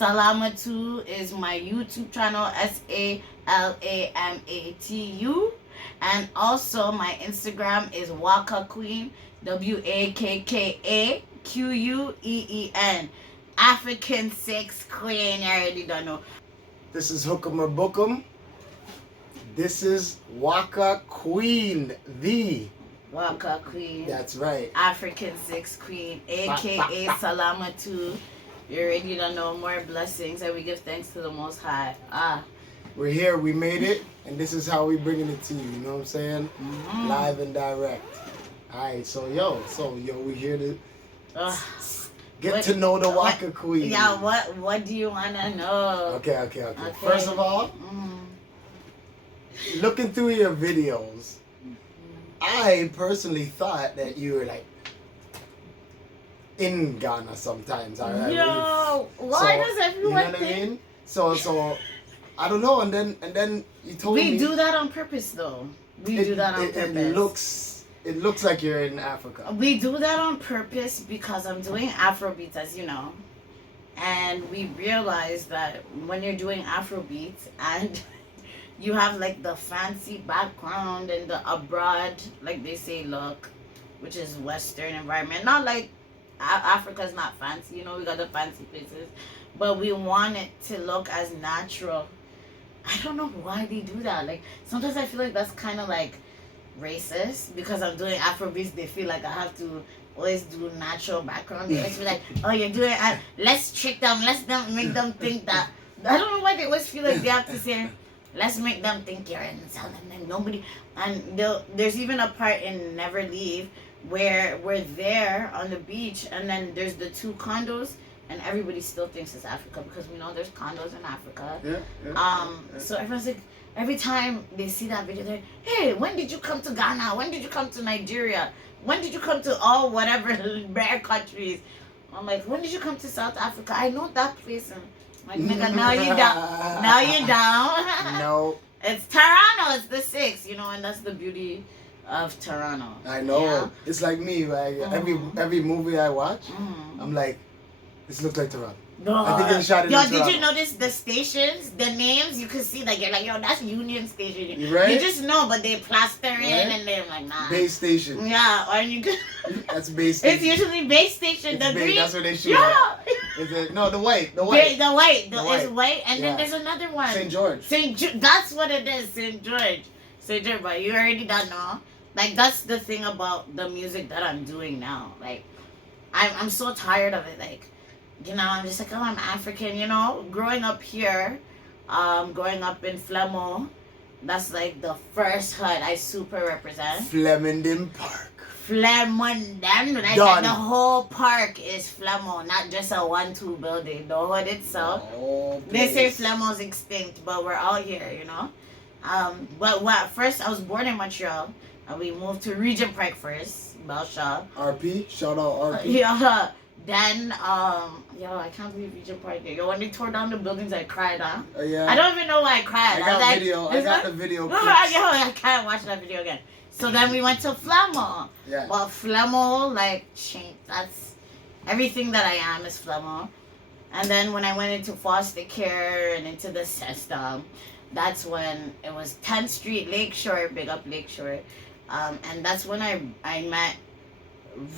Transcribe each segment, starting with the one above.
SALAMATU is my YouTube channel, SALAMATU. And also my Instagram is WAKKA Queen, WAKKAQUEEN. African Sex Queen, you already don't know. This is Hook'em or Book'em. This is Waka Queen, the WAKKA Queen. That's right. African Sex Queen, aka SALAMATU. You already don't know. More blessings, and we give thanks to the Most High. We're here, we made it, and this is how we bringing it to you, you know what I'm saying? Live and direct. Alright, so we here to get to know the Waka Queen. Yeah, what do you wanna know? Okay. First of all, looking through your videos, I personally thought that you were like in Ghana sometimes. Yo, why does everyone think? You know what I mean? So I don't know, and then you told me we do that on purpose, though. We do that on purpose. It looks like you're in Africa. We do that on purpose because I'm doing Afro-beats, as you know, and we realize that when you're doing Afro-beats and you have like the fancy background and the abroad, like they say, look, which is Western environment, not like Africa's not fancy, you know, we got the fancy places, but we want it to look as natural. I don't know why they do that. Like, sometimes I feel like that's kind of like racist because I'm doing Afrobeats. They feel like I have to always do natural background. They always feel like, oh, you're doing let's trick them, make them think that. I don't know why they always feel like they have to say, let's make them think you're in South, and then nobody. And there's even a part in Never Leave where we're there on the beach, and then there's the two condos, and everybody still thinks it's Africa because we know there's condos in Africa. So everyone's like, every time they see that video, they're like, hey, when did you come to Ghana? When did you come to Nigeria? When did you come to all whatever rare countries? I'm like, when did you come to South Africa? I know that place. And I'm like, nigga, now you down. Now you down. No. It's Toronto. It's the 6th, you know, and that's the beauty of Toronto. I know. Yeah? It's like me, right? Every movie I watch, I'm like, this looks like Toronto. I think they shot it in Toronto. Did you notice the stations, the names? You could see, like, you're like, yo, that's Union Station. Right? You just know, but they plaster in, and they're like, nah. Base Station. Yeah, or you could. That's Base Station. It's usually Base Station. It's the green. That's where they shoot. Yeah. No, the white. The white. It's white, and then there's another one. St. George. That's what it is, St. George. St. George, but you already don't know. Like, that's the thing about the music that I'm doing now. Like, I'm so tired of it. Like, you know, I'm just like, oh, I'm African, you know? Growing up here, growing up in Flemo, that's like the first hood I super represent. Flemington Park. Flemington, like the whole park is Flemo, not just a 1-2 building. The hood itself. They say Flemo's extinct, but we're all here, you know? But first, I was born in Montreal, and we moved to Regent Park first, Belshaw. RP, shout out RP. Yeah. Then, I can't believe Regent Park. Yo, when they tore down the buildings, I cried, huh? Yeah. I don't even know why I cried. I got the video. I can't watch that video again. So then we went to Flemo. Yeah. Well, Flemo, like, changed. That's everything that I am is Flemo. And then when I went into foster care and into the system, that's when it was 10th Street, Lakeshore, big up Lakeshore. And that's when I met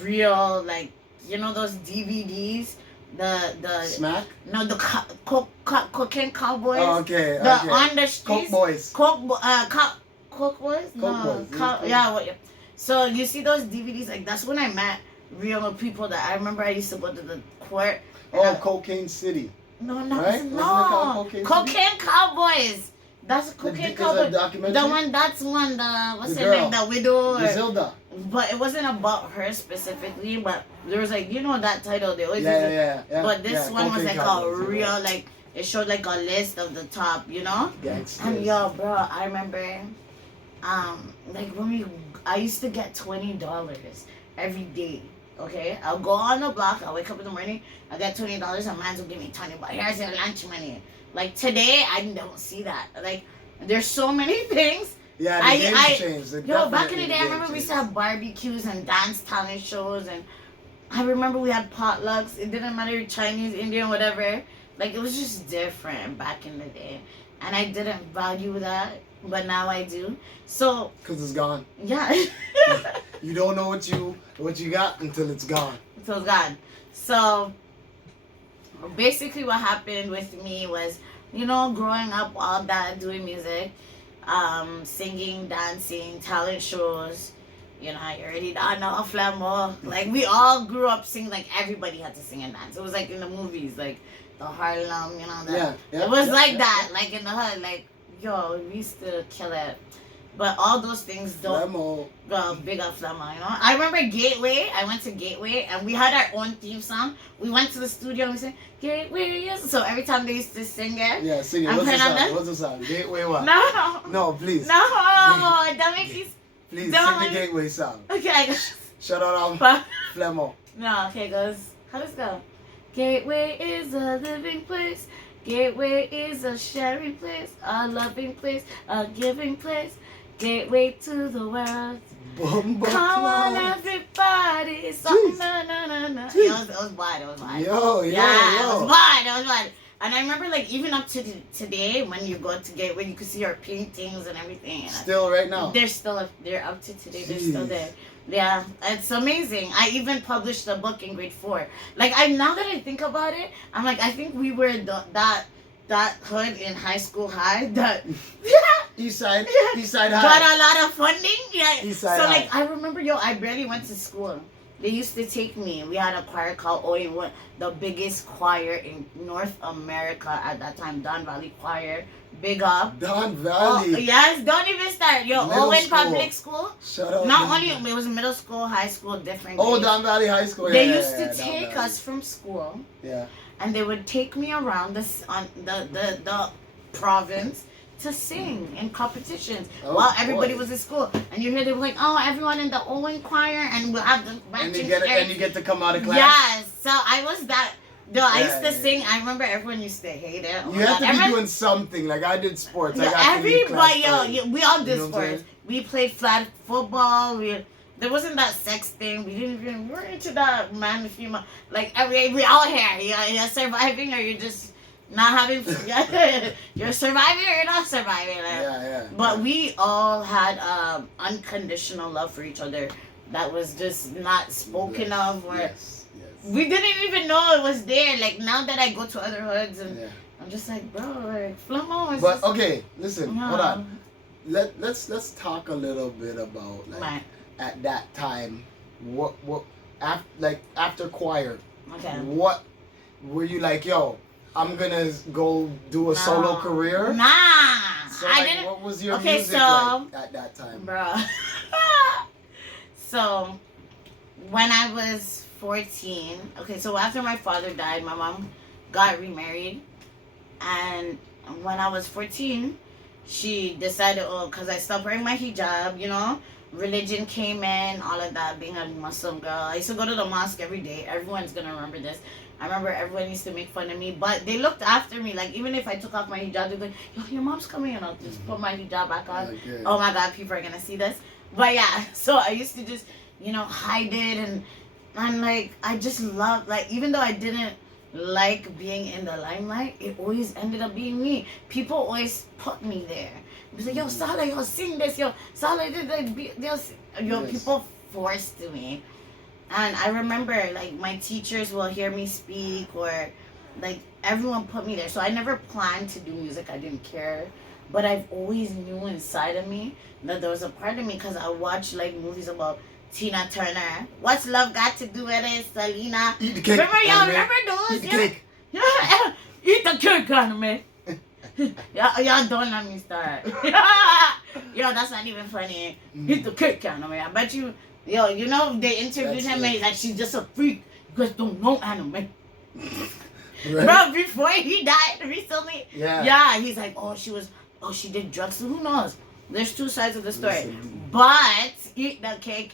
real, like, you know those DVDs? The Smack? No, the Cocaine Cowboys. Oh, okay. On the streets. Coke Boys. Coke Boys? Coke Boys. Yeah. So you see those DVDs, like that's when I met real people that I remember I used to go to the court. Cocaine City. No. Cocaine Cowboys. That's Cocaine Cowboys. The one, what's her name? The widow. Griselda. But it wasn't about her specifically, but there was like, you know that title, they always yeah. But this one was like Cowboys, a real, like, it showed like a list of the top, you know? Gangsters. And yo, bro, I remember, like I used to get $20 every day, okay? I'll go on the block, I'll wake up in the morning, I get $20, and man will give me $20, but here's your lunch money. Like today, I don't see that. Like, there's so many things. Yeah, the game's changed. Yo, back in the day, I remember we used to have barbecues and dance talent shows, and I remember we had potlucks. It didn't matter, Chinese, Indian, whatever. Like, it was just different back in the day. And I didn't value that, but now I do. So, Cause it's gone. yeah. You don't know what you got until it's gone. So it's gone. So, basically what happened with me was, growing up, all that, doing music, singing, dancing, talent shows. You already don't know Flamo. Like, we all grew up singing, like, everybody had to sing and dance. It was like in the movies, like, the Harlem, that. Yeah, it was yeah, like yeah, that, yeah. like, in the hood, like, yo, we used to kill it. But all those things don't Flamo. go big up Flamo, I remember Gateway. I went to Gateway, and we had our own theme song. We went to the studio and we said, Gateway, yes. So every time they used to sing it. Yeah, sing it. I'm What's the playing on song? What's the song? Gateway what? No. No, please. No, don't make me. Please Don't sing the let- Gateway song. Okay. Shout out Flamo. No, okay, it goes. How does it go? Gateway is a living place. Gateway is a sharing place, a loving place, a giving place. Gateway to the world. Bumba Come on, clock. everybody. It's something, na, na, na, na. Jeez. It was wide. It was wide. Yo, Yeah, it was yo. wide. It was wide. And I remember, like, even up to today, when you go to Gateway, you could see our paintings and everything. And Still right now. they're still up. They're up to today. They're still Jeez. there. Yeah, it's amazing. I even published a book in grade 4. Like, now that I think about it, I'm like, I think we were that hood in high school high that East side high. got a lot of funding. Yeah. East side So high. like, I remember, I barely went to school. They used to take me. We had a choir called Owen, the biggest choir in North America at that time, Don Valley Choir. Big up. Don Oh, Valley. yes, don't even start. Middle Owen school. Public School. Shout out. Not Don only, Valley. it was middle school, high school, different Oh, grades. Don Valley High School. They yeah, used yeah, to Don take Valley. us from school, Yeah. and they would take me around on the province to sing in competitions Oh, while everybody boy. was in school. And you hear they were like, oh, everyone in the Owen choir, and we'll have the And you matching get shirts. you get to come out of class. Yes, so I was that. No, I Yeah, used to yeah. sing. I remember everyone used to hate it. Oh You my have God. to be doing something. Like I did sports. I Yeah, got to leave class everybody, early. we all You did know what I'm sports. We played flag football. There wasn't that sex thing. We weren't into that man and female. Like we all here. You're surviving, or you're just not having. You're surviving, or you're not surviving. Like, Yeah. But we all had unconditional love for each other. That was just not spoken of, or Yes. we didn't even know it was there. Like, now that I go to other hoods, and Yeah. I'm just like, bro, like Flomo is. But just, okay, listen, hold Yeah. on. Let's talk a little bit about like Right. at that time, what after choir, Okay. what were you like? Yo, I'm gonna go do a solo No. career. Nah, So I like, didn't, what was your Okay, music so- like at that time? bro. So, when I was 14, okay, so after my father died, my mom got remarried, and when I was 14, she decided, because I stopped wearing my hijab, religion came in, all of that, being a Muslim girl. I used to go to the mosque every day. Everyone's gonna remember this. I remember everyone used to make fun of me, but they looked after me. Like, even if I took off my hijab, they'd be like, yo, your mom's coming, and I'll just put my hijab back on. Okay. Oh my God, people are gonna see this. But yeah, so I used to just, hide it, and like, I just love, like, even though I didn't like being in the limelight, it always ended up being me. People always put me there. It was like, yo, Sala, yo, sing this, yo, Sala, Yes. people forced me. And I remember, like, my teachers will hear me speak, or, like, everyone put me there. So I never planned to do music. I didn't care. But I've always knew inside of me that there was a part of me, because I watched, like, movies about Tina Turner. What's love got to do with it? Selena. Eat the cake. Remember those? Eat the cake. Yeah. Eat the cake, anime. Y'all don't let me start. Yo, that's not even funny. Eat the cake, anime. I bet you, they interviewed That's him, and he's like, she's just a freak. You guys don't know anime. Right? Bro, before he died recently, Yeah. he's like, she did drugs. So who knows? There's two sides of the story. Listen. But eat the cake.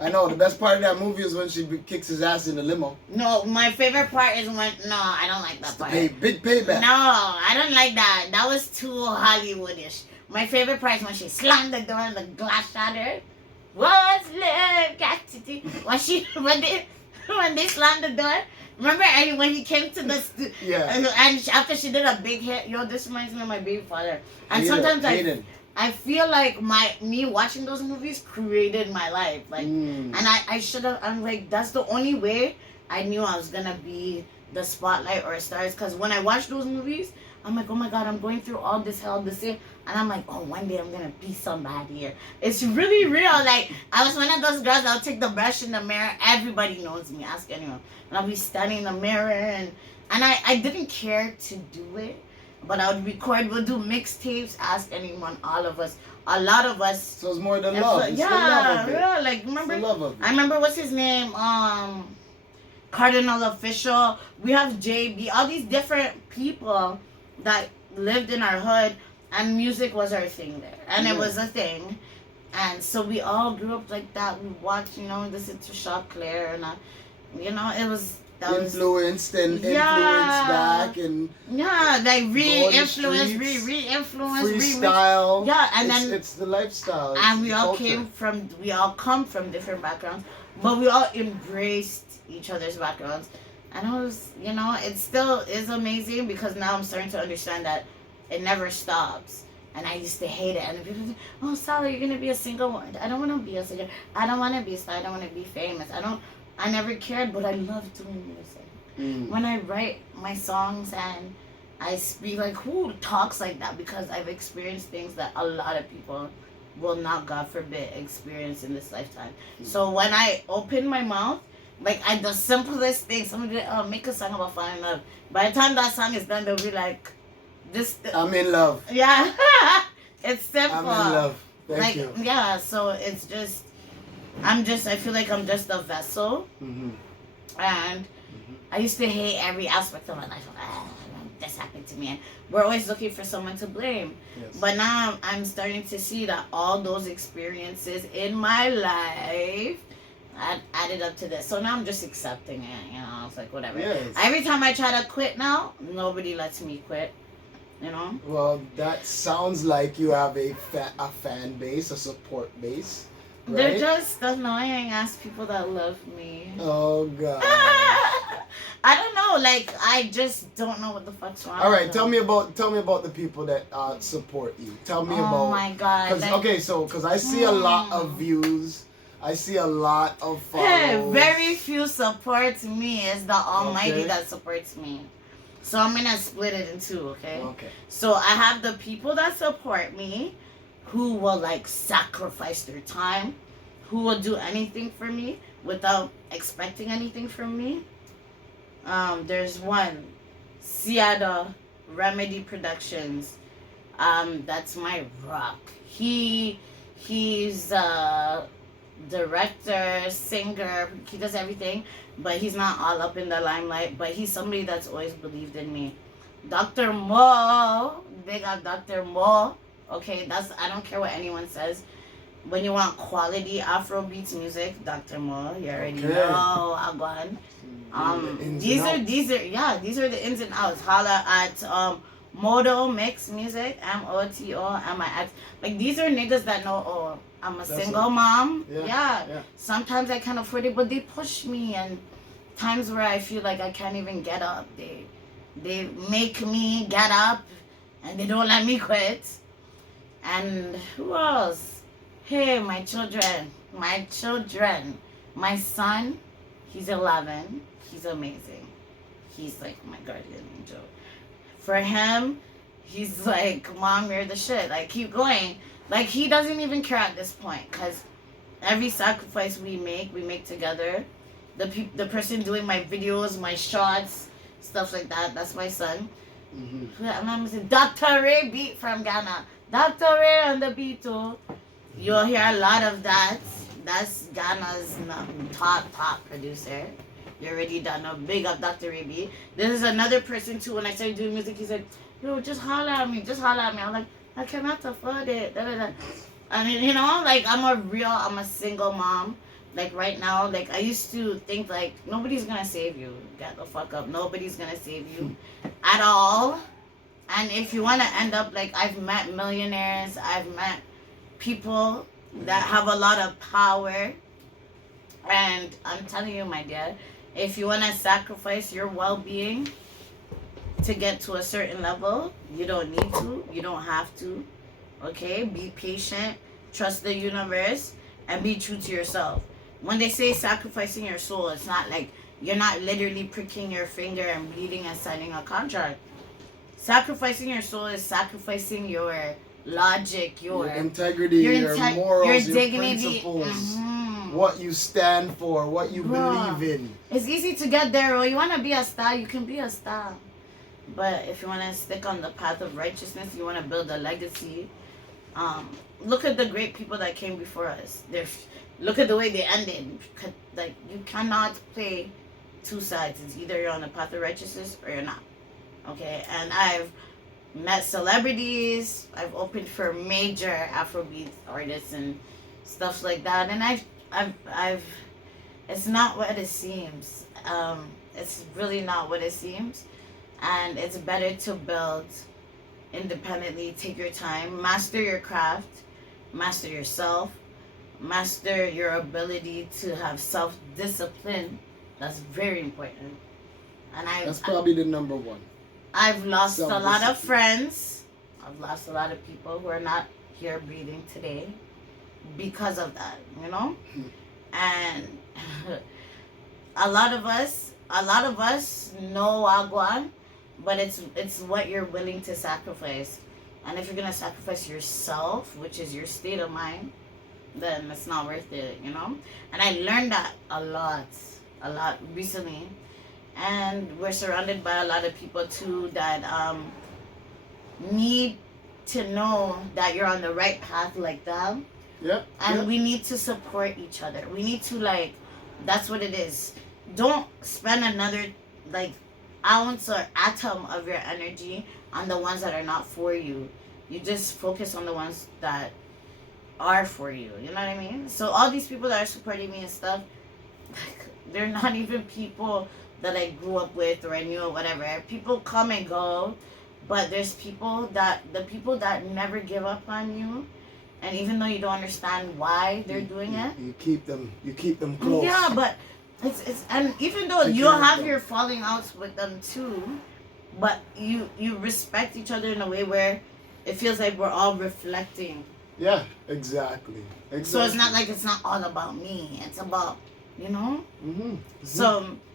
I know the best part of that movie is when she kicks his ass in the limo. No, my favorite part is when, no, I don't like that part. Big payback. No, I don't like that. That was too Hollywoodish. My favorite part is when she slammed the door and the glass shattered. What's love got to do? When they slammed the door, Remember when he came to the Yeah. and after she did a big hit, yo, this reminds me of my baby father. And Hayden, sometimes Hayden. I feel like me watching those movies created my life. Like, and I should have. I'm like, that's the only way I knew I was gonna be the spotlight or stars. Because when I watch those movies, I'm like, oh my god, I'm going through all this hell, this year, and I'm like, oh, one day I'm gonna be somebody here. It's really real. Like, I was one of those girls that'll take the brush in the mirror. Everybody knows me. Ask anyone. And I'll be standing in the mirror, and I didn't care to do it. But I would record, we'll do mixtapes, ask anyone, all of us, a lot of us. So it's more than love. It's yeah, the love of it. Yeah, like remember? It's the love of it. I remember what's his name, Cardinal Official. We have JB, all these different people that lived in our hood, and music was our thing there, and it was a thing, and so we all grew up like that. We watched, listen to Shock Claire, and it was. Influenced back and like re-influence, freestyle. Yeah, and then it's the lifestyle. And we all come from different backgrounds, but we all embraced each other's backgrounds, and it was, it still is amazing because now I'm starting to understand that it never stops. And I used to hate it, and people say, "Oh, Sally, you're gonna be a singer." I don't want to be a singer. I don't want to be a star. I don't want to be famous. I never cared, but I love doing music. When I write my songs and I speak, like, who talks like that? Because I've experienced things that a lot of people will not, God forbid, experience in this lifetime. So when I open my mouth, like, the simplest thing, somebody make a song about falling in love. By the time that song is done, they'll be like, I'm in love. Yeah. It's simple. I'm in love. Thank you. Yeah, so it's just, I feel like I'm just a vessel. And I used to hate every aspect of my life. This happened to me. And we're always looking for someone to blame. Yes. But now I'm starting to see that all those experiences in my life added up to this. So now I'm just accepting it. It's like, whatever. Yes. Every time I try to quit now, nobody lets me quit. Well, that sounds like you have a fan base, a support base. Right? They're just annoying ass people that love me. Oh god. I don't know. Like, I just don't know what the fuck's wrong. All right, tell me about the people that support you. Tell me about. Oh my god. Because I see a lot of views. I see a lot of follows. Hey, very few support me. It's the Almighty that supports me. So I'm gonna split it in two. Okay. Okay. So I have the people that support me, who will, like, sacrifice their time, who will do anything for me without expecting anything from me. There's one, Seattle Remedy Productions. That's my rock. He's director, singer, he does everything, but he's not all up in the limelight, but he's somebody that's always believed in me. Dr. Mo, big up Dr. Mo. Okay, I don't care what anyone says. When you want quality Afro-beats music, Dr. Mo, you already know. Agwan. These are the ins and outs. Holla at Moto Mix Music, MOTOMIX. Like, these are niggas that know, oh, I'm a single mom. Yeah. Sometimes I can't afford it, but they push me, and times where I feel like I can't even get up, they make me get up, and they don't let me quit. And who else? Hey, my children. My son, he's 11. He's amazing. He's like my guardian angel. For him, he's like, Mom, you're the shit. Like, keep going. Like, he doesn't even care at this point, because every sacrifice we make together. The person doing my videos, my shots, stuff like that, that's my son. Dr. Ray Beat from Ghana. Dr. Ray on the beat too. You'll hear a lot of that. That's Ghana's top producer. You already done a big up Dr. Ray Beat. This is another person too. When I started doing music, he said, yo, just holler at me. I'm like, I cannot afford it. And like, I'm a single mom. Like, right now, like, I used to think, like, nobody's gonna save you. Get the fuck up. Nobody's gonna save you at all. And if you want to end up, like, I've met millionaires, I've met people that have a lot of power. And I'm telling you, my dear, If you want to sacrifice your well-being to get to a certain level, you don't need to. You don't have to. Okay? Be patient. Trust the universe. And be true to yourself. When they say sacrificing your soul, it's not like you're not literally pricking your finger and bleeding and signing a contract. Sacrificing your soul is sacrificing your logic, your integrity, your morals, your dignity, principles, what you stand for, what you believe in. It's easy to get there. Or you want to be a star, you can be a star. But if you want to stick on the path of righteousness, you want to build a legacy. Look at the great people that came before us. Look at the way they ended. Like, you cannot play two sides. It's either you're on the path of righteousness or you're not. Okay? And I've met celebrities. I've opened for major Afro-beats artists and stuff like that. And I've it's not what it seems. It's really not what it seems. And it's better to build independently. Take your time. Master your craft. Master yourself. Master your ability to have self-discipline. That's very important. And that's probably the number one. I've lost a lot of friends. I've lost a lot of people who are not here breathing today because of that, you know? And a lot of us know Wagwan, but it's what you're willing to sacrifice. And if you're gonna sacrifice yourself, which is your state of mind, then it's not worth it, you know? And I learned that a lot recently. And we're surrounded by a lot of people too that need to know that you're on the right path like them. Yeah. And we need to support each other. We need to, like, that's what it is. Don't spend another, like, ounce or atom of your energy on the ones that are not for you. You just focus on the ones that are for you. You know what I mean? So all these people that are supporting me and stuff, like, they're not even people that I grew up with or I knew or whatever. People come and go, but there's people that never give up on you, and even though you don't understand why they're doing it, you keep them close. Yeah, but it's and even though you'll have your falling outs with them too, but you respect each other in a way where it feels like we're all reflecting. Yeah, exactly. So it's not like it's not all about me. It's about, you know.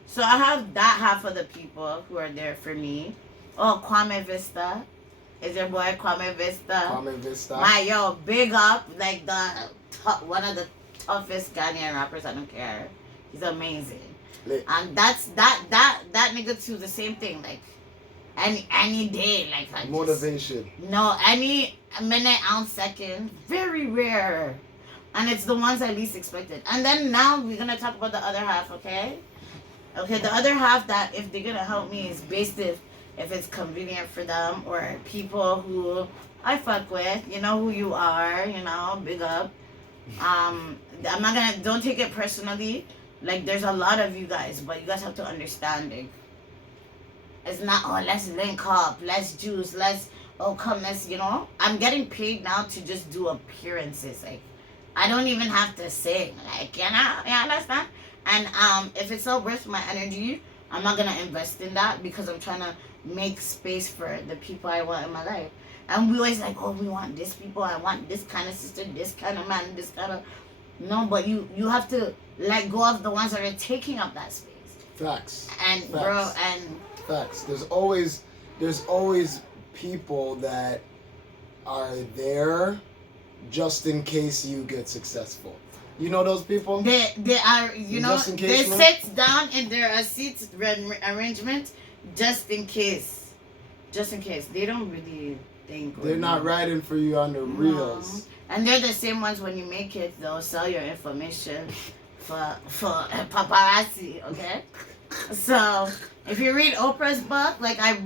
So I have that half of the people who are there for me. Oh, Kwame Vista. Is your boy Kwame Vista? Kwame Vista. Yo, big up. Like one of the toughest Ghanaian rappers. I don't care. He's amazing. And that's that nigga too. The same thing. Like any day. Like motivation. Any minute, ounce, second. Very rare. And it's the ones I least expected. And then now we're gonna talk about the other half. Okay. Okay, the other half that if they're gonna help me is based if it's convenient for them, or people who I fuck with, you know who you are, you know, big up. Don't take it personally. Like, there's a lot of you guys, but you guys have to understand it. It's not, let's link up, let's juice, let's, you know. I'm getting paid now to just do appearances. Like, I don't even have to sing. Like, you understand? And if it's not worth my energy, I'm not gonna invest in that because I'm trying to make space for the people I want in my life. And we always like, we want this people, I want this kind of sister, this kind of man, this kind of... No, but you have to let go of the ones that are taking up that space. Facts. And Facts. bro, and... Facts. There's always people that are there just in case you get successful. You know those people? They are, you know, they sit down in their seat arrangement just in case. Just in case. They don't really think. They're not riding for you on the reels. And they're the same ones when you make it, they'll sell your information for paparazzi, okay? So, if you read Oprah's book, like I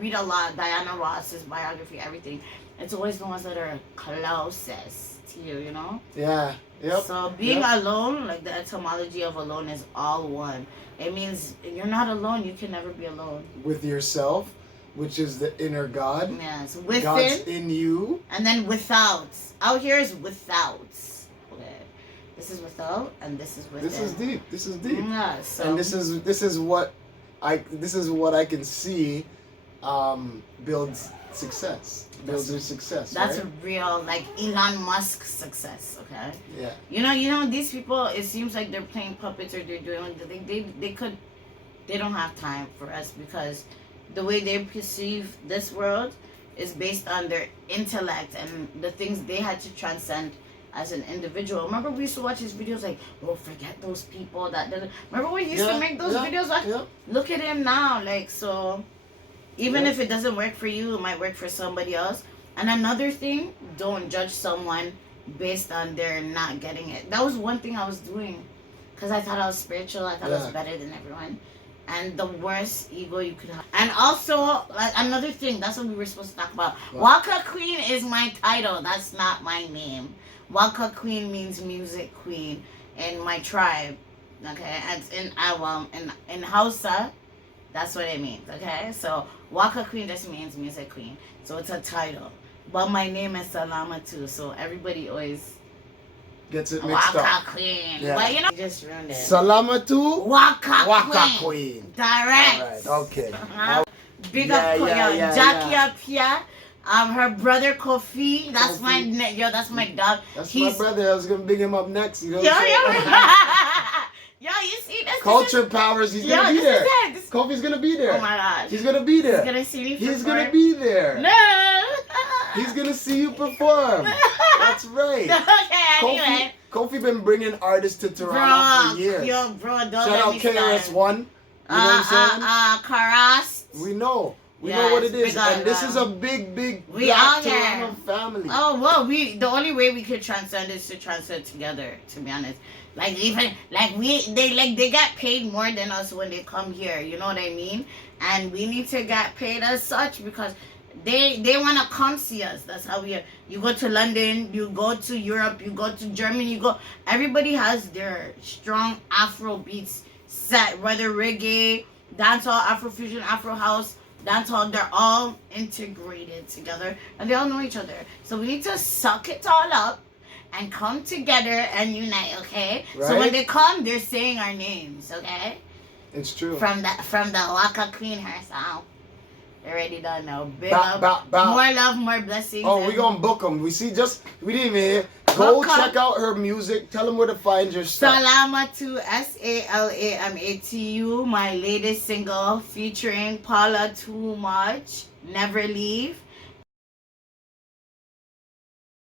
read a lot, Diana Ross's biography, everything. It's always the ones that are closest to you, you know? Yeah. Yep. So being alone, like the etymology of alone is all one. It means you're not alone. You can never be alone. With yourself, which is the inner God. Yes. Within. God's in you. And then without. Out here is without. Okay. This is without, and this is within. This is deep. This is deep. Yeah, so. And this is what I can see builds success. Builds your success. That's right? a real, like, Elon Musk success, okay? Yeah. You know, these people, it seems like they're playing puppets or they're doing, they don't have time for us because the way they perceive this world is based on their intellect and the things they had to transcend as an individual. Remember we used to watch his videos like, oh, forget those people that remember we used to make those videos like, look at him now, like, so even if it doesn't work for you, it might work for somebody else. And another thing, don't judge someone based on their not getting it. That was one thing I was doing because I thought I was spiritual. I thought I was better than everyone. And the worst ego you could have. And also, like, another thing, that's what we were supposed to talk about. Waka Queen is my title. That's not my name. Waka Queen means music queen in my tribe. Okay? And in Hausa, that's what it means. Okay? So, Waka Queen just means music queen. So, it's a title. But my name is Salamatu. So, everybody always gets it mixed Waka up. Queen. Yeah. But you know, just ruined it. Salamatu. Waka Queen. Queen. Direct. All right. Okay. Big up Jackie Apia. Her brother Kofi. That's Kofi. that's my dog. That's my brother. I was gonna big him up next. You know. Yo, you see this? Culture Powers. He's gonna be there. Kofi's gonna be there. Oh my gosh. He's gonna be there. He's gonna see me perform. He's gonna be there. No. He's gonna see you perform. That's right. Okay, anyway. Kofi been bringing artists to Toronto for years. Yo, bro, don't Shout let out me KRS-One. start. You know what I'm saying? Karas. We know. We know what it is. And this is a big we black out there. Toronto family. Oh, well, the only way we could transcend is to transcend together, to be honest. Like, even, they get paid more than us when they come here, you know what I mean? And we need to get paid as such because they want to come see us. That's how you go to London, you go to Europe, you go to Germany, everybody has their strong Afro-beats set, whether reggae, dancehall, Afrofusion, Afro house, dancehall, they're all integrated together and they all know each other. So we need to suck it all up and come together and unite, okay? Right? So when they come, they're saying our names, okay? It's true. From the Waka Queen herself. They already done know. Big up. More love, more blessings. Oh, we gonna book them. We didn't even hear. Go check out her music. Tell them where to find your stuff. Salamatu, SALAMATU, my latest single featuring Paula Too Much, Never Leave.